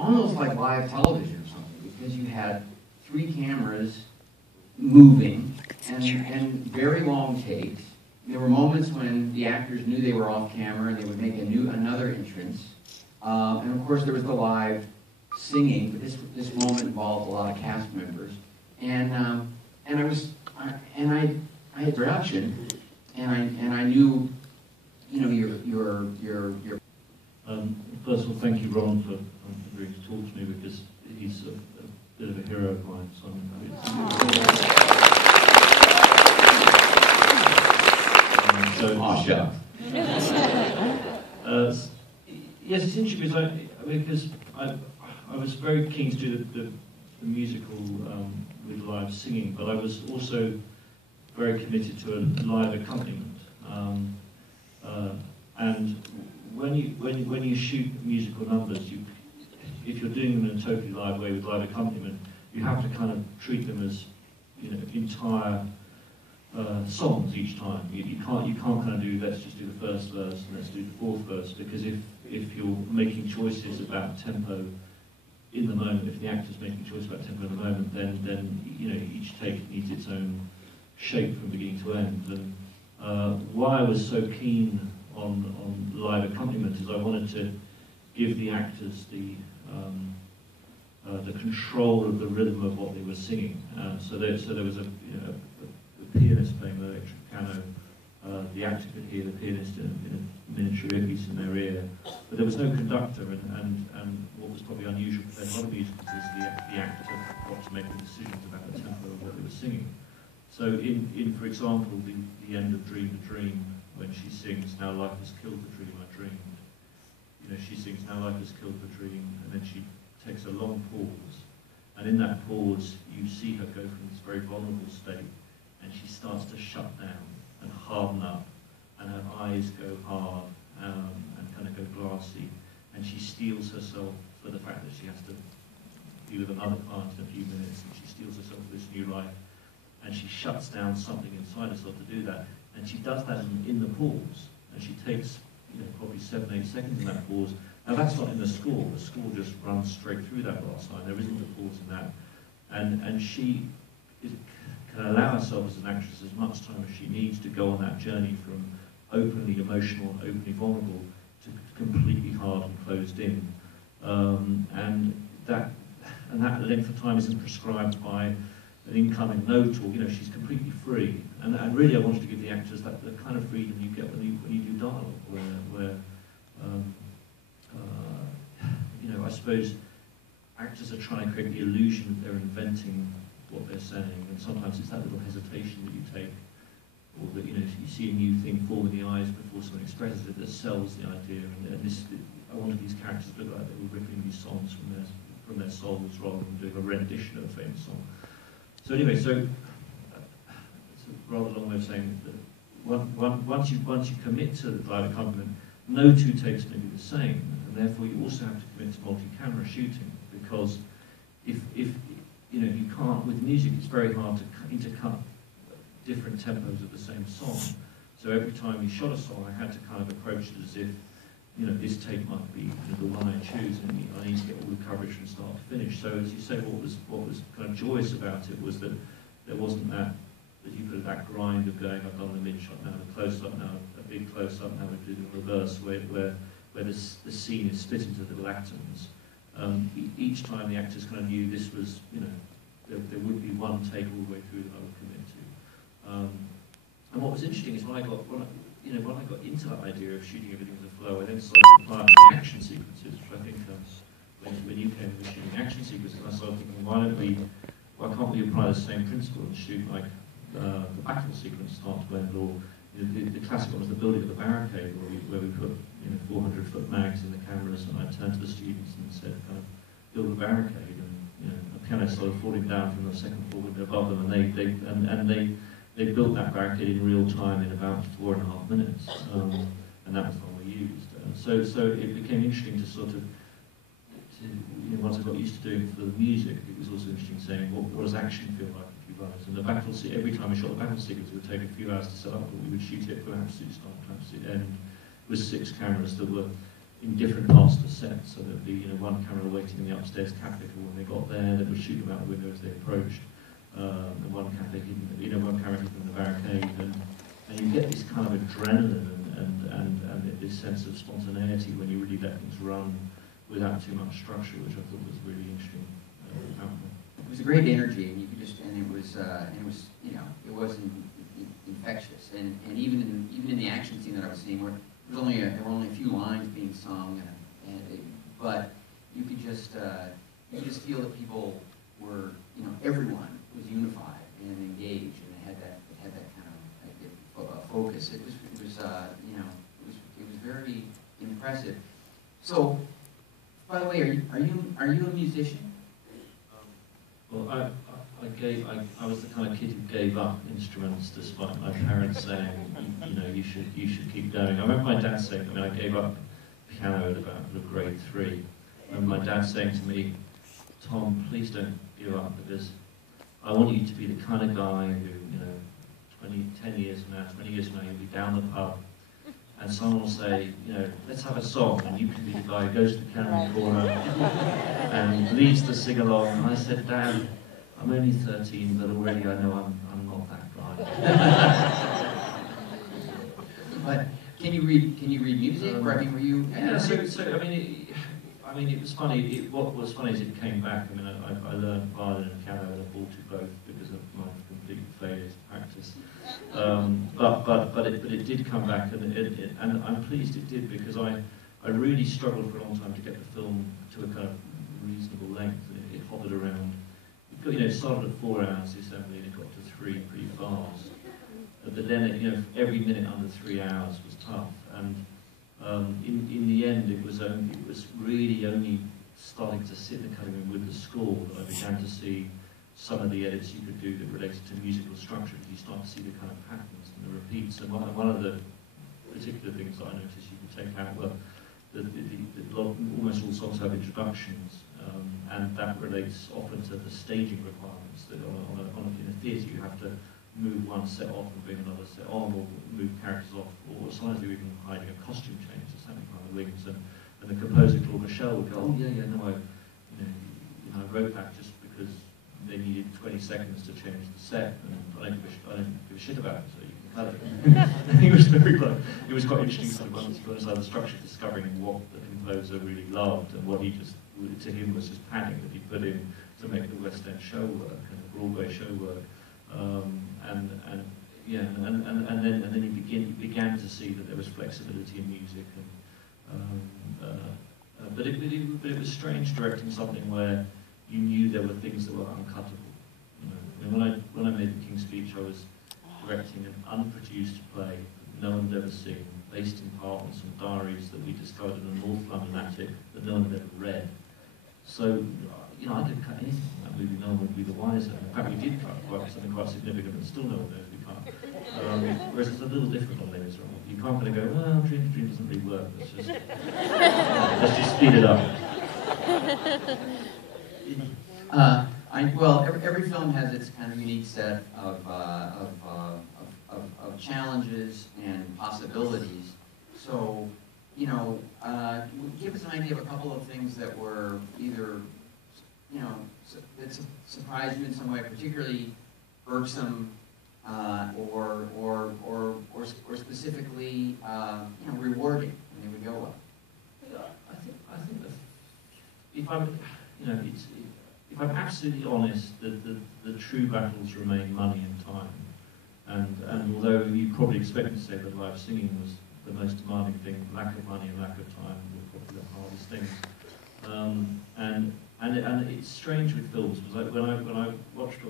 almost like live television or something, because you had 3 cameras moving and very long takes. There were moments when the actors knew they were off camera and they would make another entrance. And of course there was the live singing, but this moment involved a lot of cast members. And I had production, and I knew, you know, your. First of all, thank you, Ron, for agreeing to talk to me, because he's a bit of a hero of mine. Yes, it's interesting because I was very keen to do the musical with live singing, but I was also very committed to a live accompaniment. And when you shoot musical numbers, if you're doing them in a totally live way with live accompaniment, you have to kind of treat them as, you know, entire songs each time. You can't kind of do, let's just do the first verse and let's do the fourth verse, because if you're making choices about tempo in the moment, if the actor's making choices about tempo in the moment, then you know, each take needs its own shape from beginning to end. And why I was so keen on live accompaniment is I wanted to give the actors the control of the rhythm of what they were singing. So there was a pianist playing the electric piano. The actor could hear the pianist in a miniature earpiece in their ear, but there was no conductor. And what was probably unusual for a lot of musicals is the actor got to make the decisions about the tempo of what they were singing. So in for example, the end of Dream the Dream, when she sings, "Now life has killed the dream I dreamed," you know, she sings, "Now life has killed the dream," and then she takes a long pause, and in that pause you see her go from this very vulnerable state, and she starts to shut down and harden up, and her eyes go hard and kind of go glassy, and she steels herself for the fact that she has to be with another client in a few minutes, and she steels herself for this new life, and she shuts down something inside herself to do that. And she does that in the pause, and she takes, you know, probably 7-8 seconds in that pause. Now that's not in the score. The score just runs straight through that last line. There isn't a pause in that, and she can allow herself as an actress as much time as she needs to go on that journey from openly emotional, openly vulnerable, to completely hard and closed in, and that length of time isn't prescribed by an incoming note, or, you know, she's completely free. And really, I wanted to give the actors the kind of freedom you get when you do dialogue, where you know, I suppose actors are trying to create the illusion that they're inventing what they're saying, and sometimes it's that little hesitation that you take, or that, you know, you see a new thing form in the eyes before someone expresses it, that sells the idea. And this, I wanted these characters to look like they were ripping these songs from their souls rather than doing a rendition of a famous song. So anyway, so it's a rather long way of saying that once you commit to the live accompaniment, no 2 takes may be the same, and therefore you also have to commit to multi-camera shooting, because if you know, you can't, with music it's very hard to intercut different tempos of the same song. So every time you shot a song, I had to kind of approach it as if, you know, this take might be the one I choose, and I need to get all the coverage from start to finish. So as you say, what was kind of joyous about it was that there wasn't that you put that grind of going, I've done the mid shot, now the close up, now a big close up, now we're doing the reverse, where the scene is split into little atoms. Each time the actors kind of knew this was, you know, there would be one take all the way through that I would commit to. And what was interesting is when I got into that idea of shooting everything as a flow, I then started to apply it to the action sequences, which I think when you came to shooting action sequences, I started thinking, why can't we apply the same principle and shoot like the battle sequence start to end, or, you know, the classic one was the building of the barricade, where we put, you know, 400-foot mags in the cameras, and I turned to the students and said, kind of, build a barricade, and, you know, a piano started falling down from the second floor window above them, and they built that barricade in real time in about 4.5 minutes, and that was the one we used. So it became interesting to sort of, you know, once I got used to doing it for the music, it was also interesting saying, what does action feel like if you run it? And the battle, every time we shot the battle sequence, it would take a few hours to set up, but we would shoot it from absolute start to absolute end with 6 cameras that were in different parts of the set. So there'd be one camera waiting in the upstairs capital when they got there, that would shoot them out the window as they approached, and one camera hidden in the barricade, and you get this kind of adrenaline and this sense of spontaneity when you really let things run without too much structure, which I thought was really interesting. It was a great energy, and you could just, and it was, it was infectious, and even in the action scene that I was seeing, where there were only a few lines being sung, but you could just feel that people were, everyone was unified and engaged, and it had that kind of focus. It was very impressive. So, by the way, are you a musician? Well, I was the kind of kid who gave up instruments despite my parents saying, you should keep going. I remember my dad saying, I gave up piano at about grade 3, and my dad saying to me, Tom, please don't give up, because I want you to be the kind of guy who, 10 years from now, 20 years from now, you'll be down the pub, and someone will say, let's have a song, and you can be the guy who goes to the piano in the corner and leads the sing-along. And I said, Dad, I'm only 13, but already I know I'm not that guy. But can you read music? Or were you? Yeah. So it was funny. What was funny is it came back. I learned violin and piano, and I bought to both because of my complete failures to practice. But it did come back, and I'm pleased it did, because I really struggled for a long time to get the film to a kind of reasonable length, and it hovered around. It started at 4 hours the assembly, and it got to 3 pretty fast. But then every minute under 3 hours was tough, and in the end it was really only starting to sit in the cutting room with the score that I began to see some of the edits you could do that related to musical structure, because you start to see the kind of patterns and the repeats. And one of the particular things that I noticed you could take out were almost all songs have introductions, and that relates often to the staging requirements. That in a theatre you have to move one set off and bring another set on, or move characters off, or sometimes you're even hiding a costume change or something behind the wings. And the composer Claude Michel would go, oh yeah, no, I wrote that just because they needed 20 seconds to change the set, and I don't give a shit about it, so you can cut it. It was quite interesting sort of once you got inside the structure, discovering what the composer really loved, and what to him was just padding that he put in to make the West End show work and the Broadway show work. And then you began to see that there was flexibility in music, but it was strange directing something where you knew there were things that were uncuttable. When I made The King's Speech, I was directing an unproduced play that no one had ever seen, based in part on some diaries that we discovered in a North London attic that no one had ever read. So, I could cut anything from that movie, no one would be the wiser. In fact, we did cut something quite significant, but still no one knows we cut. Whereas it's a little different on Layers Wrong. You can't kind of go, well, Dream doesn't really work, let's just speed it up. Every film has its kind of unique set of challenges and possibilities. So, give us an idea of a couple of things that were either, that surprised you in some way, particularly irksome, or specifically, rewarding when they would go well. I think that if I'm absolutely honest, the true battles remain money and time. And although you probably expect me to say that live singing was the most demanding thing, lack of money and lack of time were probably the hardest things. And it's strange with films, because when I watch films,